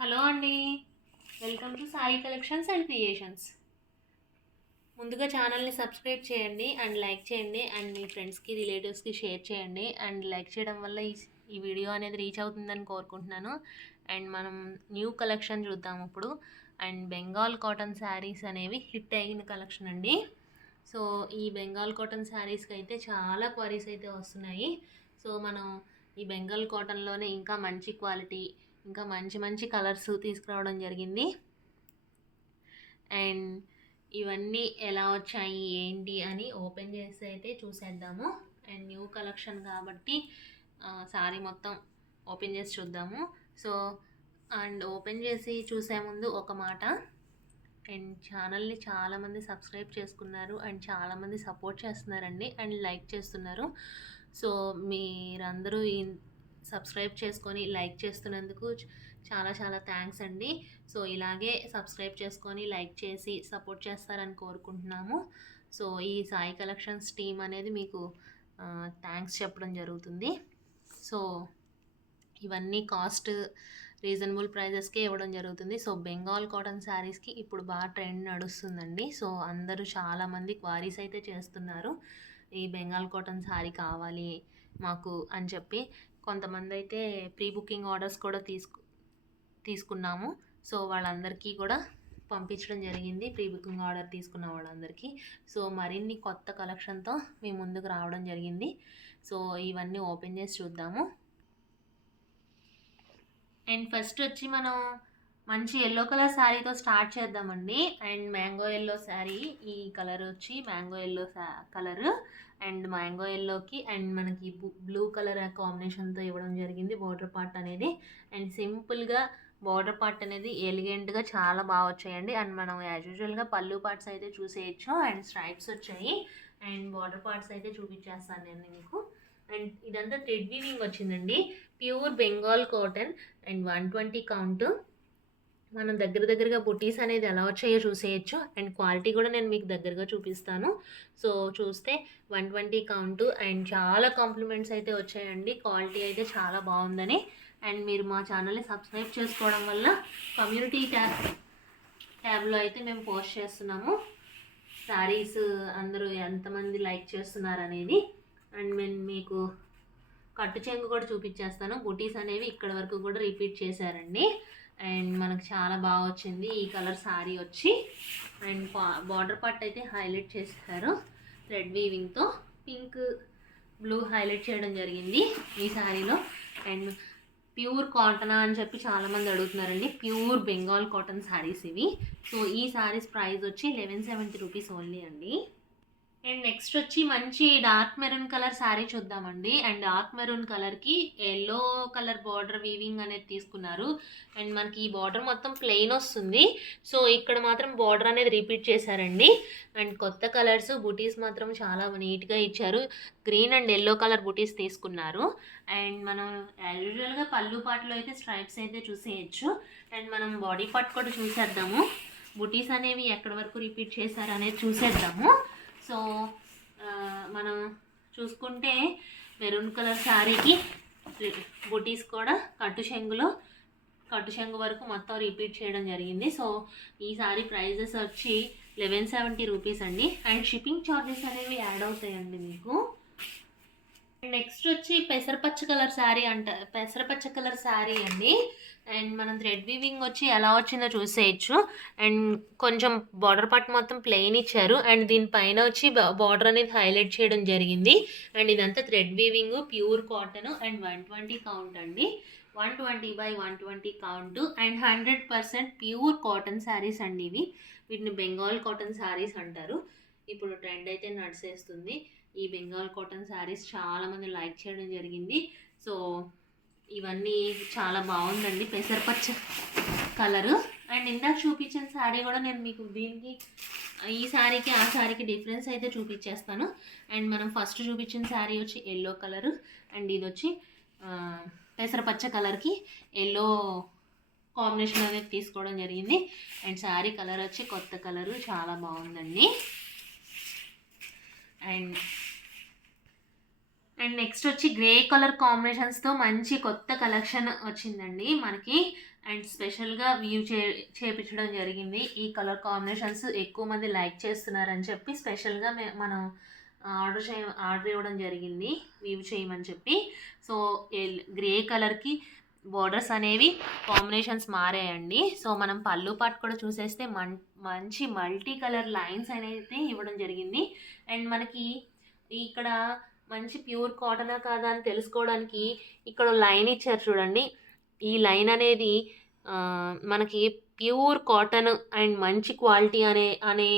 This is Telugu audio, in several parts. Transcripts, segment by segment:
హలో అండి. Welcome to Sai collections and creations. ముందుగా ఛానల్ని సబ్స్క్రైబ్ చేయండి అండ్ లైక్ చేయండి అండ్ మీ ఫ్రెండ్స్కి రిలేటివ్స్కి షేర్ చేయండి అండ్ లైక్ చేయడం వల్ల ఈ వీడియో అనేది రీచ్ అవుతుందని కోరుకుంటున్నాను. అండ్ మనం న్యూ కలెక్షన్ చూద్దాం ఇప్పుడు. అండ్ బెంగాల్ కాటన్ శారీస్ అనేవి హిట్ అయిన కలెక్షన్ అండి. సో ఈ బెంగాల్ కాటన్ శారీస్కి అయితే చాలా క్వరీస్ అయితే వస్తున్నాయి. సో మనం ఈ బెంగాల్ కాటన్లోనే ఇంకా మంచి క్వాలిటీ, ఇంకా మంచి మంచి కలర్స్ తీసుకురావడం జరిగింది. అండ్ ఇవన్నీ ఎలా వచ్చాయి ఏంటి అని ఓపెన్ చేసి అయితే చూసేద్దాము. అండ్ న్యూ కలెక్షన్ కాబట్టి సారీ మొత్తం ఓపెన్ చేసి చూద్దాము. సో అండ్ ఓపెన్ చేసి చూసే ముందు ఒక మాట, అండ్ ఛానల్ని చాలామంది సబ్స్క్రైబ్ చేసుకున్నారు అండ్ చాలామంది సపోర్ట్ చేస్తున్నారండి అండ్ లైక్ చేస్తున్నారు. సో మీరందరూ సబ్స్క్రైబ్ చేసుకొని లైక్ చేస్తున్నందుకు చాలా చాలా థ్యాంక్స్ అండి. సో ఇలాగే సబ్స్క్రైబ్ చేసుకొని లైక్ చేసి సపోర్ట్ చేస్తారని కోరుకుంటున్నాము. సో ఈ సాయి కలెక్షన్స్ టీమ్ అనేది మీకు థ్యాంక్స్ చెప్పడం జరుగుతుంది. సో ఇవన్నీ కాస్ట్ రీజనబుల్ ప్రైజెస్కే ఇవ్వడం జరుగుతుంది. సో బెంగాల్ కాటన్ శారీస్కి ఇప్పుడు బాగా ట్రెండ్ నడుస్తుందండి. సో అందరూ చాలామంది క్వారీస్ అయితే చేస్తున్నారు, ఈ బెంగాల్ కాటన్ శారీ కావాలి మాకు అని చెప్పి. కొంతమంది అయితే ప్రీ బుకింగ్ ఆర్డర్స్ కూడా తీసుకున్నాము. సో వాళ్ళందరికీ కూడా పంపించడం జరిగింది, ప్రీ బుకింగ్ ఆర్డర్ తీసుకున్న వాళ్ళందరికీ. సో మరిన్ని కొత్త కలెక్షన్తో మీ ముందుకు రావడం జరిగింది. సో ఇవన్నీ ఓపెన్ చేసి చూద్దాము. అండ్ ఫస్ట్ వచ్చి మనం మంచి ఎల్లో కలర్ శారీతో స్టార్ట్ చేద్దామండి. అండ్ మ్యాంగో ఎల్లో శారీ, ఈ కలర్ వచ్చి mango yellow colour and mango ఎల్లోకి అండ్ మనకి బ్లూ కలర్ కాంబినేషన్తో ఇవ్వడం జరిగింది బార్డర్ పార్ట్ అనేది. అండ్ సింపుల్గా బార్డర్ పార్ట్ అనేది ఎలిగెంట్గా చాలా బాగా వచ్చాయండి. అండ్ మనం యాజ్ యూజువల్గా పళ్ళు పార్ట్స్ అయితే చూసేయచ్చు. అండ్ స్ట్రైప్స్ వచ్చాయి అండ్ బార్డర్ పార్ట్స్ అయితే చూపించేస్తాను నేను మీకు. అండ్ ఇదంతా థ్రెడ్ వీవింగ్ వచ్చిందండి, pure Bengal cotton and 120 count. మనం దగ్గరగా బుటీస్ అనేది ఎలా వచ్చాయో చూసేయచ్చు. అండ్ క్వాలిటీ కూడా నేను మీకు దగ్గరగా చూపిస్తాను. సో చూస్తే 120 కౌంట్ అండ్ చాలా కాంప్లిమెంట్స్ అయితే వచ్చాయండి, క్వాలిటీ అయితే చాలా బాగుందని. అండ్ మీరు మా ఛానల్ని సబ్స్క్రైబ్ చేసుకోవడం వల్ల కమ్యూనిటీ ట్యాబ్లో అయితే మేము పోస్ట్ చేస్తున్నాము శారీస్ అందరూ ఎంతమంది లైక్ చేస్తున్నారు అనేది. అండ్ నేను మీకు కట్టు చెంగు కూడా చూపించేస్తాను. బుటీస్ అనేవి ఇక్కడ వరకు కూడా రిపీట్ చేశారండి. అండ్ మనకు చాలా బాగా వచ్చింది ఈ కలర్ శారీ వచ్చి. అండ్ బార్డర్ పార్ట్ అయితే హైలైట్ చేశారు థ్రెడ్ వీవింగ్తో, పింక్ బ్లూ హైలైట్ చేయడం జరిగింది ఈ శారీలో. అండ్ ప్యూర్ కాటన్ అని చెప్పి చాలామంది అడుగుతున్నారండి, ప్యూర్ బెంగాల్ కాటన్ శారీస్ ఇవి. సో ఈ శారీస్ ప్రైస్ వచ్చి 1170 రూపీస్ ఓన్లీ అండి. అండ్ నెక్స్ట్ వచ్చి మంచి డార్క్ మెరూన్ కలర్ శారీ చూద్దామండి. అండ్ డార్క్ మెరూన్ కలర్కి ఎల్లో కలర్ బార్డర్ వీవింగ్ అనేది తీసుకున్నారు. అండ్ మనకి ఈ బార్డర్ మొత్తం ప్లెయిన్ వస్తుంది. సో ఇక్కడ మాత్రం బార్డర్ అనేది రిపీట్ చేశారండి. అండ్ కొత్త కలర్స్ బుటీస్ మాత్రం చాలా నీట్గా ఇచ్చారు. గ్రీన్ అండ్ ఎల్లో కలర్ బుటీస్ తీసుకున్నారు. అండ్ మనం యూజువల్గా పళ్ళు పాటలో అయితే స్ట్రైప్స్ అయితే చూసేయచ్చు. అండ్ మనం బాడీ పార్ట్ కూడా చూసేద్దాము, బుటీస్ అనేవి ఎక్కడి వరకు రిపీట్ చేశారు అనేది చూసేద్దాము. సో మనం చూసుకుంటే మెరూన్ కలర్ శారీకి బుటీస్ కూడా కట్టు చెంగు వరకు మొత్తం రిపీట్ చేయడం జరిగింది. సో ఈ శారీ ప్రైజెస్ వచ్చి 1170 రూపీస్ అండి. అండ్ షిప్పింగ్ ఛార్జెస్ అనేవి యాడ్ అవుతాయండి మీకు. నెక్స్ట్ వచ్చి పెసరపచ్చ కలర్ శారీ అండి. అండ్ మనం థ్రెడ్ వీవింగ్ వచ్చి ఎలా వచ్చిందో చూసేయచ్చు. అండ్ కొంచెం బార్డర్ పార్ట్ మొత్తం ప్లెయిన్ ఇచ్చారు. అండ్ దీనిపైన వచ్చి బార్డర్ అనేది హైలైట్ చేయడం జరిగింది. అండ్ ఇదంతా thread weaving, pure cotton and 120 count అండి, 120/120 count and 100% pure cotton saris అండి ఇవి. వీటిని బెంగాల్ కాటన్ శారీస్ అంటారు. ఇప్పుడు ట్రెండ్ అయితే నడిచేస్తుంది ఈ బెంగాల్ కాటన్ శారీస్, చాలామంది లైక్ చేయడం జరిగింది. సో ఇవన్నీ చాలా బాగుందండి పెసరపచ్చ కలరు. అండ్ ఇందాక చూపించిన శారీ కూడా నేను మీకు దీనికి ఈ శారీకి ఆ శారీకి డిఫరెన్స్ అయితే చూపించేస్తాను. అండ్ మనం ఫస్ట్ చూపించిన శారీ వచ్చి ఎల్లో కలరు అండ్ ఇది వచ్చి పెసరపచ్చ కలర్కి ఎల్లో కాంబినేషన్ అనేది తీసుకోవడం జరిగింది. అండ్ శారీ కలర్ వచ్చి కొత్త కలరు, చాలా బాగుందండి. అండ్ అండ్ నెక్స్ట్ వచ్చి గ్రే కలర్ కాంబినేషన్స్తో మంచి కొత్త కలెక్షన్ వచ్చిందండి మనకి. అండ్ స్పెషల్గా చేపించడం జరిగింది. ఈ కలర్ కాంబినేషన్స్ ఎక్కువ మంది లైక్ చేస్తున్నారని చెప్పి స్పెషల్గా మనం ఆర్డర్ ఇవ్వడం జరిగింది వ్యూ చేయమని చెప్పి. సో గ్రే కలర్కి బోర్డర్స్ అనేవి కాంబినేషన్స్ మారాయండి. సో మనం పళ్ళు పాటు కూడా చూసేస్తే మంచి మల్టీ కలర్ లైన్స్ అనేది ఇవ్వడం జరిగింది. అండ్ మనకి ఇక్కడ మంచి ప్యూర్ కాటనా కాదా అని తెలుసుకోవడానికి ఇక్కడ లైన్ ఇచ్చారు చూడండి. ఈ లైన్ అనేది మనకి ప్యూర్ కాటన్ అండ్ మంచి క్వాలిటీ అనే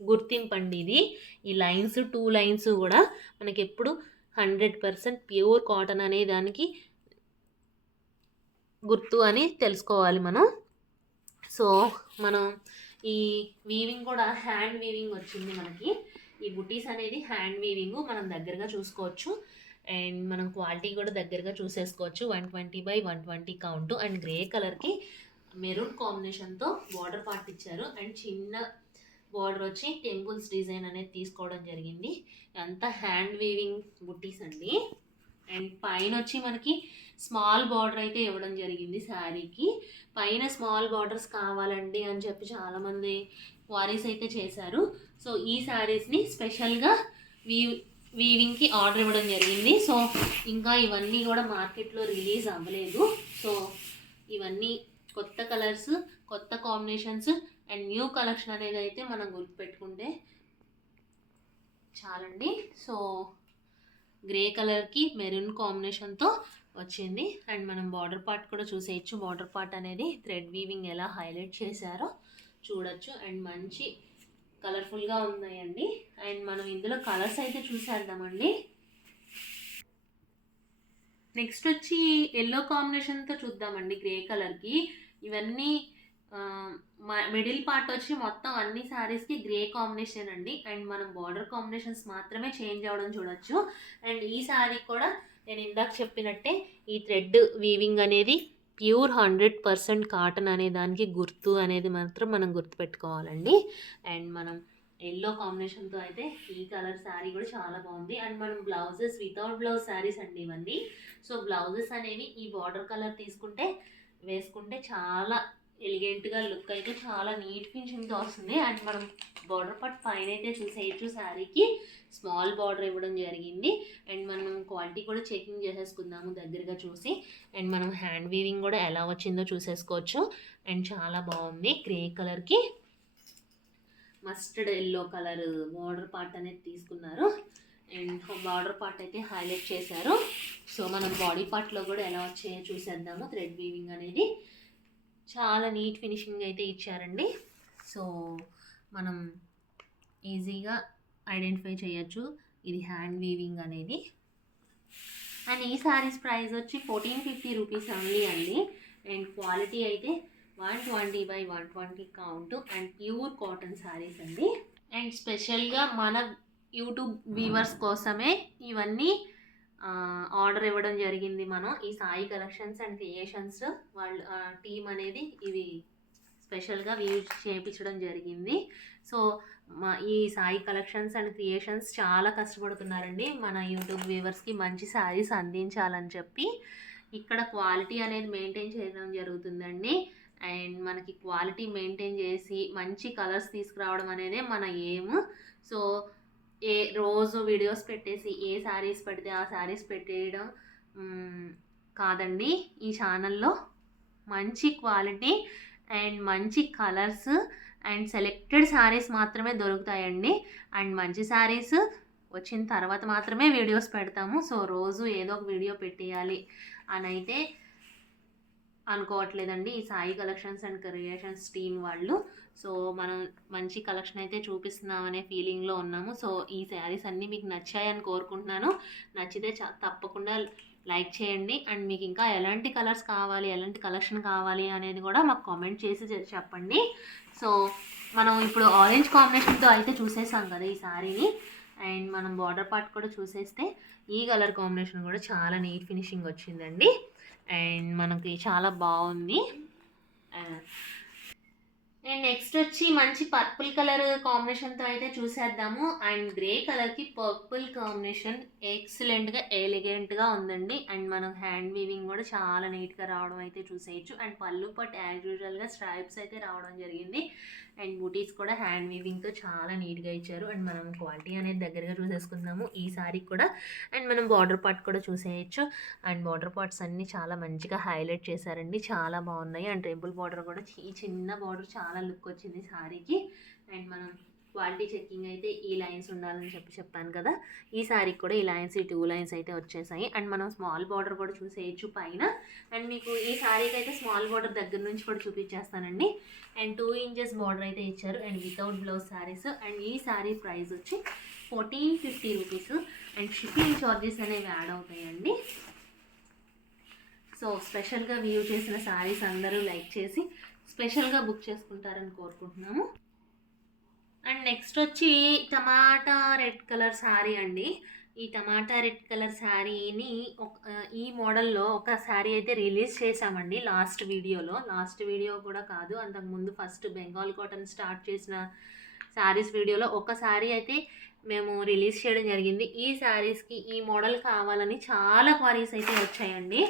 గుర్తింపు అండి ఇది. ఈ లైన్స్ 2 లైన్స్ కూడా మనకి ఎప్పుడు 100% ప్యూర్ కాటన్ అనే దానికి గుర్తు అని తెలుసుకోవాలి మనం. సో మనం ఈ వీవింగ్ కూడా హ్యాండ్ వీవింగ్ వచ్చింది మనకి. ఈ బుటీస్ అనేది హ్యాండ్ వీవింగ్ మనం దగ్గరగా చూసుకోవచ్చు. అండ్ మనం క్వాలిటీ కూడా దగ్గరగా చూసేసుకోవచ్చు. 120x120 count. అండ్ గ్రే కలర్కి మెరూన్ కాంబినేషన్తో బార్డర్ పార్ట్ ఇచ్చారు. అండ్ చిన్న బార్డర్ వచ్చి టెంపుల్స్ డిజైన్ అనేది తీసుకోవడం జరిగింది. అంతా హ్యాండ్ వీవింగ్ బుటీస్ అండి. అండ్ పైన వచ్చి మనకి స్మాల్ బార్డర్ అయితే ఇవ్వడం జరిగింది శారీకి. పైన స్మాల్ బార్డర్స్ కావాలండి అని చెప్పి చాలామంది క్వారీస్ అయితే చేశారు. సో ఈ శారీస్ని స్పెషల్గా వీవింగ్కి ఆర్డర్ ఇవ్వడం జరిగింది. సో ఇంకా ఇవన్నీ కూడా మార్కెట్లో రిలీజ్ అవ్వలేదు. సో ఇవన్నీ కొత్త కలర్స్, కొత్త కాంబినేషన్స్ అండ్ న్యూ కలెక్షన్ అనేది అయితే మనం గుర్తుపెట్టుకుంటే చాలండి. సో గ్రే కలర్కి మెరూన్ కాంబినేషన్తో వచ్చింది. అండ్ మనం బార్డర్ పార్ట్ కూడా చూసేయచ్చు. బార్డర్ పార్ట్ అనేది థ్రెడ్ వీవింగ్ ఎలా హైలైట్ చేశారో చూడొచ్చు. అండ్ మంచి కలర్ఫుల్గా ఉన్నాయండి. అండ్ మనం ఇందులో కలర్స్ అయితే చూసేద్దామండి. నెక్స్ట్ వచ్చి ఎల్లో కాంబినేషన్తో చూద్దామండి. గ్రే కలర్కి ఇవన్నీ మిడిల్ పార్ట్ వచ్చి మొత్తం అన్ని శారీస్కి గ్రే కాంబినేషన్ అండి. అండ్ మనం బార్డర్ కాంబినేషన్స్ మాత్రమే చేంజ్ అవ్వడం చూడొచ్చు. అండ్ ఈ శారీ కూడా నేను ఇందాక చెప్పినట్టే ఈ థ్రెడ్ వీవింగ్ అనేది ప్యూర్ 100% కాటన్ అనే దానికి గుర్తు అనేది మాత్రం మనం గుర్తుపెట్టుకోవాలండి. అండ్ మనం ఎల్లో కాంబినేషన్తో అయితే ఈ కలర్ శారీ కూడా చాలా బాగుంది. అండ్ మనం బ్లౌజెస్ వితౌట్ బ్లౌజ్ శారీస్ అండి ఇవన్నీ. సో బ్లౌజెస్ అనేవి ఈ బార్డర్ కలర్ వేసుకుంటే చాలా ఎలిగెంట్గా లుక్ అయితే చాలా నీట్ ఫినిషింగ్తో వస్తుంది. అండ్ మనం బార్డర్ పార్ట్ పైన అయితే చూసేయచ్చు. శారీకి స్మాల్ బార్డర్ ఇవ్వడం జరిగింది. అండ్ మనం క్వాలిటీ కూడా చెకింగ్ చేసేసుకుందాము దగ్గరగా చూసి. అండ్ మనం హ్యాండ్ వీవింగ్ కూడా ఎలా వచ్చిందో చూసేసుకోవచ్చు. అండ్ చాలా బాగుంది. గ్రే కలర్కి mustard yellow colour border part అనేది తీసుకున్నారు. అండ్ బార్డర్ పార్ట్ అయితే హైలైట్ చేశారు. సో మనం బాడీ పార్ట్లో కూడా ఎలా వచ్చాయో చూసేద్దాము. థ్రెడ్ వీవింగ్ అనేది చాలా నీట్ ఫినిషింగ్ అయితే ఇచ్చారండి. సో మనం ఈజీగా ఐడెంటిఫై చేయొచ్చు ఇది హ్యాండ్ వీవింగ్ అనేది. అండ్ ఈ శారీస్ ప్రైస్ వచ్చి 1450 రూపీస్ ఓన్లీ అండి. అండ్ క్వాలిటీ అయితే 120x120 count and pure cotton saris అండి. అండ్ స్పెషల్గా మన యూట్యూబ్ వ్యూవర్స్ కోసమే ఇవన్నీ ఆర్డర్ ఇవ్వడం జరిగింది. మనం ఈ సాయి కలెక్షన్స్ అండ్ క్రియేషన్స్ వాళ్ళ టీమ్ అనేది ఇవి స్పెషల్గా చేయించడం జరిగింది. సో ఈ సాయి కలెక్షన్స్ అండ్ క్రియేషన్స్ చాలా కష్టపడుతున్నారండి మన యూట్యూబ్ వ్యూవర్స్కి మంచి శారీస్ అందించాలని చెప్పి. ఇక్కడ క్వాలిటీ అనేది మెయింటైన్ చేయడం జరుగుతుందండి. అండ్ మనకి క్వాలిటీ మెయింటైన్ చేసి మంచి కలర్స్ తీసుకురావడం అనేదే మన ఎయిమ్. సో రోజు వీడియోస్ పెట్టేసి ఏ శారీస్ పెడితే ఆ శారీస్ పెట్టేయడం కాదండి. ఈ ఛానల్లో మంచి క్వాలిటీ అండ్ మంచి కలర్స్ అండ్ సెలెక్టెడ్ శారీస్ మాత్రమే దొరుకుతాయండి. అండ్ మంచి శారీస్ వచ్చిన తర్వాత మాత్రమే వీడియోస్ పెడతాము. సో రోజు ఏదో ఒక వీడియో పెట్టేయాలి అని అయితే అనుకోవట్లేదండి ఈ Sai collections and creations team వాళ్ళు. సో మనం మంచి కలెక్షన్ అయితే చూపిస్తున్నామనే ఫీలింగ్లో ఉన్నాము. సో ఈ శారీస్ అన్నీ మీకు నచ్చాయని కోరుకుంటున్నాను. నచ్చితే తప్పకుండా లైక్ చేయండి. అండ్ మీకు ఇంకా ఎలాంటి కలర్స్ కావాలి, ఎలాంటి కలెక్షన్ కావాలి అనేది కూడా మాకు కామెంట్ చేసి చెప్పండి. సో మనం ఇప్పుడు ఆరెంజ్ కాంబినేషన్తో అయితే చూసేసాం కదా ఈ శారీని. అండ్ మనం బార్డర్ పార్ట్ కూడా చూసేస్తే ఈ కలర్ కాంబినేషన్ కూడా చాలా నీట్ ఫినిషింగ్ వచ్చిందండి. అండ్ మనకి చాలా బాగుంది. అండ్ నెక్స్ట్ వచ్చి మంచి పర్పుల్ కలర్ కాంబినేషన్తో అయితే చూసేద్దాము. అండ్ గ్రే కలర్కి పర్పుల్ కాంబినేషన్ ఎక్సలెంట్గా ఎలిగెంట్గా ఉందండి. అండ్ మనం హ్యాండ్ వీవింగ్ కూడా చాలా నీట్గా రావడం అయితే చూసేయచ్చు. అండ్ పళ్ళు పట్టు యాజ్ యూజువల్గా స్ట్రైప్స్ అయితే రావడం జరిగింది. అండ్ బూటీస్ కూడా హ్యాండ్ వీవింగ్తో చాలా నీట్గా ఇచ్చారు. అండ్ మనం క్వాలిటీ అనేది దగ్గరగా చూసేసుకుందాము ఈ సారీకి కూడా. అండ్ మనం బార్డర్ పార్ట్ కూడా చూసేయచ్చు. అండ్ బార్డర్ పార్ట్స్ అన్నీ చాలా మంచిగా హైలైట్ చేశారండి, చాలా బాగున్నాయి. అండ్ టెంపుల్ బార్డర్ కూడా ఈ చిన్న బార్డర్ చాలా లుక్ వచ్చింది సారీకి. అండ్ మనం క్వాలిటీ చెక్కింగ్ అయితే ఈ లైన్స్ ఉండాలని చెప్పాను కదా, ఈ సారీకి కూడా ఈ లైన్స్, ఈ 2 లైన్స్ అయితే వచ్చేసాయి. అండ్ మనం స్మాల్ బార్డర్ కూడా చూసేయచ్చు పైన. అండ్ మీకు ఈ సారీకి అయితే స్మాల్ బార్డర్ దగ్గర నుంచి కూడా చూపించేస్తానండి. అండ్ 2 ఇంచెస్ బార్డర్ అయితే ఇచ్చారు. And without blouse saris. And ఈ సారీ ప్రైస్ వచ్చి 1450 రూపీస్. అండ్ షిప్పింగ్ ఛార్జెస్ అనేవి యాడ్ అవుతాయండి. సో స్పెషల్గా వ్యూ చేసిన సారీస్ అందరూ లైక్ చేసి స్పెషల్గా బుక్ చేసుకుంటారని కోరుకుంటున్నాము. అండ్ నెక్స్ట్ వచ్చి టమాటా రెడ్ కలర్ శారీ అండి. ఈ టమాటా రెడ్ కలర్ శారీని ఈ మోడల్లో ఒక శారీ అయితే రిలీజ్ చేసామండి లాస్ట్ వీడియో కూడా కాదు, అంతకుముందు ఫస్ట్ బెంగాల్ కాటన్ స్టార్ట్ చేసిన శారీస్ వీడియోలో ఒక శారీ అయితే మేము రిలీజ్ చేయడం జరిగింది. ఈ శారీస్కి ఈ మోడల్ కావాలని చాలా క్వారీస్ అయితే వచ్చాయండి,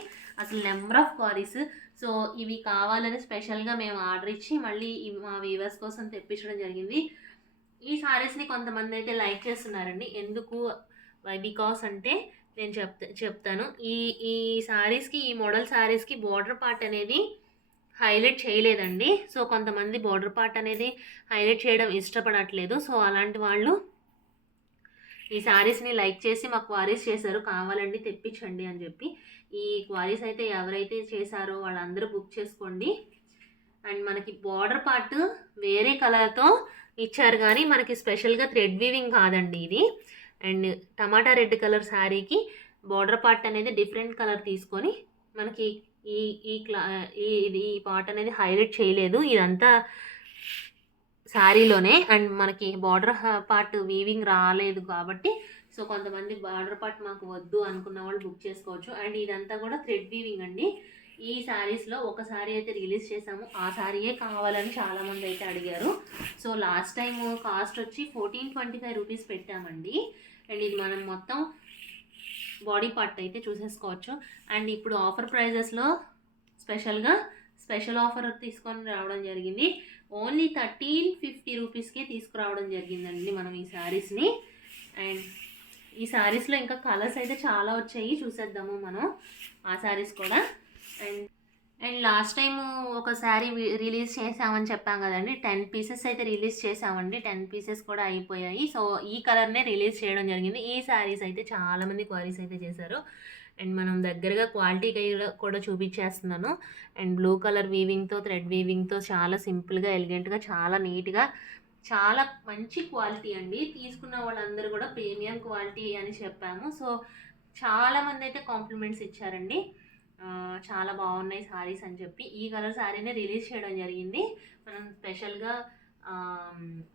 అసలు నెంబర్ ఆఫ్ క్వారీస్. సో ఇవి కావాలని స్పెషల్గా మేము ఆర్డర్ ఇచ్చి మళ్ళీ మా వీవర్స్ కోసం తెప్పించడం జరిగింది. ఈ శారీస్ని కొంతమంది అయితే లైక్ చేస్తున్నారండి. ఎందుకు, బికాస్ అంటే నేను చెప్తాను. ఈ శారీస్కి, ఈ మోడల్ శారీస్కి బార్డర్ పార్ట్ అనేది హైలైట్ చేయలేదండి. సో కొంతమంది బార్డర్ పార్ట్ అనేది హైలైట్ చేయడం ఇష్టపడట్లేదు. సో అలాంటి వాళ్ళు ఈ శారీస్ని లైక్ చేసి మాకు క్వారీస్ చేశారు, కావాలండి తెప్పించండి అని చెప్పి. ఈ క్వారీస్ అయితే ఎవరైతే చేశారో వాళ్ళందరూ బుక్ చేసుకోండి. అండ్ మనకి బార్డర్ పార్ట్ వేరే కలర్తో ఇచ్చారు కానీ మనకి స్పెషల్గా థ్రెడ్ వీవింగ్ కాదండి ఇది. అండ్ టమాటా రెడ్ కలర్ శారీకి బార్డర్ పార్ట్ అనేది డిఫరెంట్ కలర్ తీసుకొని మనకి ఈ పార్ట్ అనేది హైలైట్ చేయలేదు, ఇదంతా శారీలోనే. అండ్ మనకి బార్డర్ పార్ట్ వీవింగ్ రాలేదు కాబట్టి సో కొంతమంది బార్డర్ పార్ట్ మాకు వద్దు అనుకున్న వాళ్ళు బుక్ చేసుకోవచ్చు. అండ్ ఇదంతా కూడా థ్రెడ్ వీవింగ్ అండి. ఈ శారీస్లో ఒక శారీ అయితే రిలీజ్ చేసాము, ఆ శారీయే కావాలని చాలామంది అయితే అడిగారు. సో లాస్ట్ టైం కాస్ట్ వచ్చి 1425 రూపీస్ పెట్టామండి. అండ్ ఇది మనం మొత్తం బాడీ పార్ట్ అయితే చూసేసుకోవచ్చు. అండ్ ఇప్పుడు ఆఫర్ ప్రైజెస్లో స్పెషల్ ఆఫర్ తీసుకొని రావడం జరిగింది. ఓన్లీ 1350 రూపీస్కే తీసుకురావడం జరిగిందండి మనం ఈ శారీస్ని. అండ్ ఈ శారీస్లో ఇంకా కలర్స్ అయితే చాలా వచ్చాయి, చూసేద్దాము మనం ఆ శారీస్ కూడా. అండ్ లాస్ట్ టైం ఒక శారీ రిలీజ్ చేసామని చెప్పాం కదండి, 10 పీసెస్ అయితే రిలీజ్ చేసామండి. 10 పీసెస్ కూడా అయిపోయాయి. సో ఈ కలర్నే రిలీజ్ చేయడం జరిగింది. ఈ శారీస్ అయితే చాలామంది క్వారీస్ అయితే చేశారు. అండ్ మనం దగ్గరగా క్వాలిటీ కూడా చూపించేస్తున్నాను. అండ్ బ్లూ కలర్ వీవింగ్తో, థ్రెడ్ వీవింగ్తో చాలా సింపుల్గా, ఎలిగెంట్గా, చాలా నీట్గా, చాలా మంచి క్వాలిటీ అండి. తీసుకున్న వాళ్ళందరూ కూడా ప్రీమియం క్వాలిటీ అని చెప్పాము. సో చాలామంది అయితే కాంప్లిమెంట్స్ ఇచ్చారండి, చాలా బాగున్నాయి శారీస్ అని చెప్పి. ఈ కలర్ శారీనే రిలీజ్ చేయడం జరిగింది. మనం స్పెషల్గా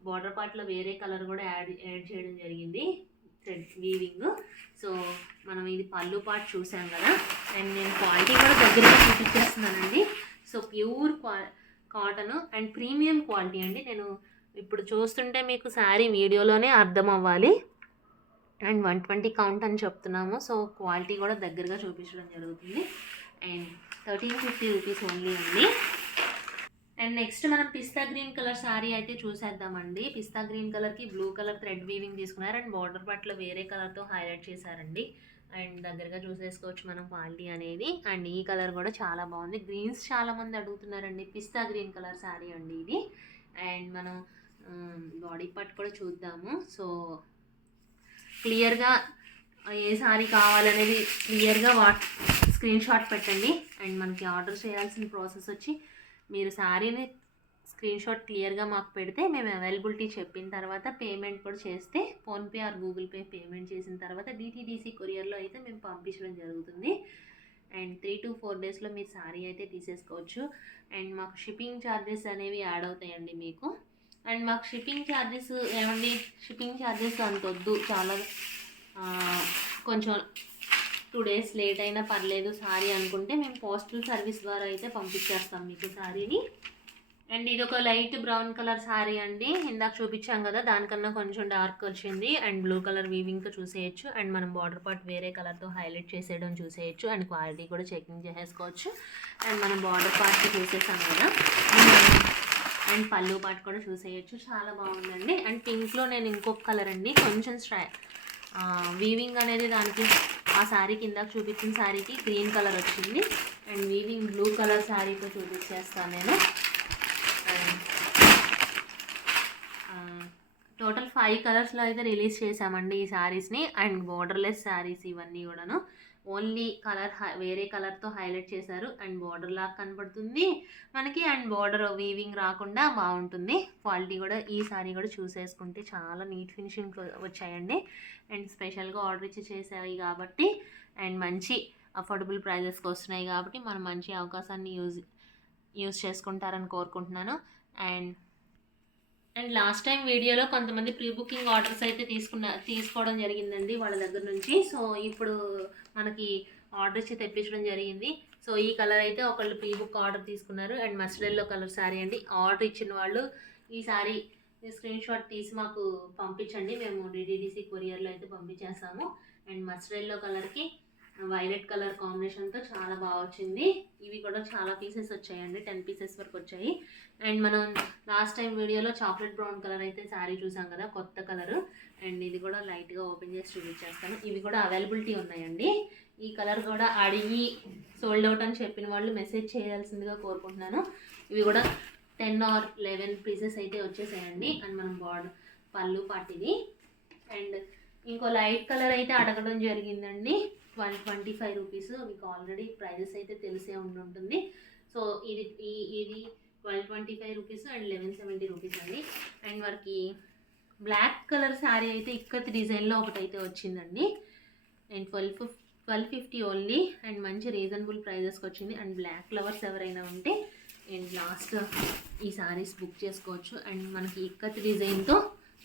బార్డర్ పార్ట్లో వేరే కలర్ కూడా యాడ్ చేయడం జరిగింది, థ్రెడ్ వీవింగ్. సో మనం ఇది పళ్ళు పార్ట్ చూసాం కదా. అండ్ నేను క్వాలిటీ కూడా దగ్గరగా చూపించేస్తున్నానండి. So pure cotton and premium quality అండి. నేను ఇప్పుడు చూస్తుంటే మీకు శారీ వీడియోలోనే అర్థం అవ్వాలి. అండ్ 120 కౌంట్ అని చెప్తున్నాము. సో క్వాలిటీ కూడా దగ్గరగా చూపించడం జరుగుతుంది. అండ్ 1350 రూపీస్ ఓన్లీ అండి. అండ్ నెక్స్ట్ మనం పిస్తా గ్రీన్ కలర్ శారీ అయితే చూసేద్దామండి. పిస్తా గ్రీన్ కలర్కి బ్లూ కలర్ థ్రెడ్ వీవింగ్ తీసుకున్నారు. అండ్ బార్డర్ పార్ట్లో వేరే కలర్తో హైలైట్ చేశారండి. అండ్ దగ్గరగా చూసేసుకోవచ్చు మనం క్వాలిటీ అనేది. అండ్ ఈ కలర్ కూడా చాలా బాగుంది. గ్రీన్స్ చాలామంది అడుగుతున్నారండి. పిస్తా గ్రీన్ కలర్ శారీ అండి ఇది. అండ్ మనం బాడీ పార్ట్ కూడా చూద్దాము. సో క్లియర్గా ఏ శారీ కావాలనేది క్లియర్గా స్క్రీన్ షాట్ పెట్టండి. అండ్ మనకి ఆర్డర్ చేయాల్సిన ప్రాసెస్ వచ్చి మీరు శారీని స్క్రీన్ షాట్ క్లియర్గా మాకు పెడితే మేము అవైలబిలిటీ చెప్పిన తర్వాత పేమెంట్ కూడా చేస్తే PhonePe are Google pay payment చేసిన తర్వాత DTDC కొరియర్లో అయితే మేము పంపించడం జరుగుతుంది. అండ్ 3 to 4 డేస్లో మీరు శారీ అయితే తీసేసుకోవచ్చు. అండ్ మాకు షిప్పింగ్ ఛార్జెస్ అనేవి యాడ్ అవుతాయండి మీకు. అండ్ మాకు షిప్పింగ్ ఛార్జెస్ ఏమండి, షిప్పింగ్ ఛార్జెస్ అంత వద్దు, చాలా కొంచెం 2 days లేట్ అయినా పర్లేదు శారీ అనుకుంటే మేము పోస్టల్ సర్వీస్ ద్వారా అయితే పంపించేస్తాం మీకు శారీని. అండ్ ఇది ఒక లైట్ బ్రౌన్ కలర్ శారీ అండి. ఇందాక చూపించాం కదా, దానికన్నా కొంచెం డార్క్ వచ్చింది. అండ్ బ్లూ కలర్ వీవింగ్తో చూసేయచ్చు. అండ్ మనం బార్డర్ పార్ట్ వేరే కలర్తో హైలైట్ చేసేయడం చూసేయచ్చు. అండ్ క్వాలిటీ కూడా చెకింగ్ చేసేసుకోవచ్చు. అండ్ మనం బార్డర్ పార్ట్ చూసేసాం కదా, అండ్ పళ్ళు పార్ట్ కూడా చూసేయచ్చు. చాలా బాగుందండి. అండ్ పింక్లో నేను ఇంకొక కలర్ అండి, కొంచెం వీవింగ్ అనేది దానికి ఆ శారీ కింద చూపించిన శారీకి గ్రీన్ కలర్ వచ్చింది. అండ్ వీవింగ్ బ్లూ కలర్ శారీతో చూపించేస్తాను నేను. టోటల్ 5 కలర్స్లో అయితే రిలీజ్ చేసామండి ఈ శారీస్ని. అండ్ బోర్డర్లెస్ శారీస్ ఇవన్నీ కూడాను. ఓన్లీ కలర్ వేరే కలర్తో హైలైట్ చేశారు. అండ్ బోర్డర్ లాగా కనపడుతుంది మనకి. అండ్ బోర్డర్ వీవింగ్ రాకుండా బాగుంటుంది. క్వాలిటీ కూడా ఈ శారీ కూడా చూసేసుకుంటే చాలా నీట్ ఫినిషింగ్ వచ్చాయండి. అండ్ స్పెషల్గా ఆర్డర్ ఇచ్చి చేసాయి కాబట్టి, అండ్ మంచి అఫోర్డబుల్ ప్రైజెస్కి వస్తున్నాయి కాబట్టి మనం మంచి అవకాశాన్ని యూజ్ చేసుకుంటారని కోరుకుంటున్నాను. అండ్ లాస్ట్ టైం వీడియోలో కొంతమంది ప్రీ బుకింగ్ ఆర్డర్స్ అయితే తీసుకోవడం జరిగిందండి వాళ్ళ దగ్గర నుంచి. సో ఇప్పుడు మనకి ఆర్డర్ ఇచ్చి తెప్పించడం జరిగింది. సో ఈ కలర్ అయితే ఒకళ్ళు ప్రీ బుక్ ఆర్డర్ తీసుకున్నారు. And mustard yellow colour sari అండి. ఆర్డర్ ఇచ్చిన వాళ్ళు ఈ శారీ స్క్రీన్ షాట్ తీసి మాకు పంపించండి, మేము డిటీడీసీ కొరియర్లో అయితే పంపించేస్తాము. అండ్ మస్టర్డ్ ఎల్లో కలర్కి వైలెట్ కలర్ కాంబినేషన్తో చాలా బాగా వచ్చింది. ఇవి కూడా చాలా పీసెస్ వచ్చాయండి, 10 పీసెస్ వరకు వచ్చాయి. అండ్ మనం లాస్ట్ టైం వీడియోలో చాక్లెట్ బ్రౌన్ కలర్ అయితే శారీ చూసాం కదా, కొత్త కలర్. అండ్ ఇది కూడా లైట్గా ఓపెన్ చేసి చూపించేస్తాను. ఇవి కూడా అవైలబిలిటీ ఉన్నాయండి. ఈ కలర్ కూడా అడిగి సోల్డ్ అవుట్ అని చెప్పిన వాళ్ళు మెసేజ్ చేయాల్సిందిగా కోరుకుంటున్నాను. ఇవి కూడా 10 or 11 పీసెస్ అయితే వచ్చేసాయండి. అండ్ మనం పళ్ళు పాటిది. అండ్ ఇంకో లైట్ కలర్ అయితే అడగడం జరిగిందండి, 1225 రూపీస్. మీకు ఆల్రెడీ ప్రైజెస్ అయితే తెలిసే ఉంటుంది. సో ఇది 1225 రూపీస్ అండ్ 1170 రూపీస్ అండి. అండ్ వారికి బ్లాక్ కలర్ శారీ అయితే ఇక్కత్ డిజైన్లో ఒకటైతే వచ్చిందండి. And 1250 only. అండ్ మంచి రీజనబుల్ ప్రైజెస్కి వచ్చింది. అండ్ బ్లాక్ ఫ్లవర్స్ ఎవరైనా ఉంటే అండ్ లాస్ట్ ఈ శారీస్ బుక్ చేసుకోవచ్చు. అండ్ మనకి ఇక్కత్ డిజైన్తో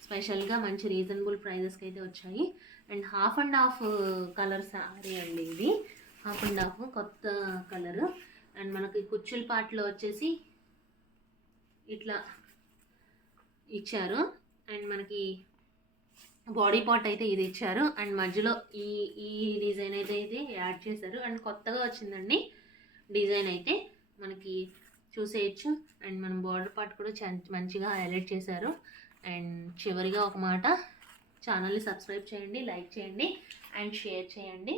స్పెషల్గా మంచి రీజనబుల్ ప్రైజెస్కి అయితే వచ్చాయి. And half and half colour sari అండి ఇది. హాఫ్ అండ్ హాఫ్ కొత్త కలరు. అండ్ మనకి కుచ్చుల పాటలో వచ్చేసి ఇట్లా ఇచ్చారు. అండ్ మనకి బాడీ పార్ట్ అయితే ఇది ఇచ్చారు. అండ్ మధ్యలో ఈ డిజైన్ అయితే ఇది యాడ్ చేశారు. అండ్ కొత్తగా వచ్చిందండి డిజైన్ అయితే మనకి చూసేయచ్చు. అండ్ మనం బార్డర్ పార్ట్ కూడా మంచిగా హైలైట్ చేశారు. అండ్ చివరిగా ఒక మాట, ఛానల్ని సబ్స్క్రైబ్ చేయండి, లైక్ చేయండి అండ్ షేర్ చేయండి.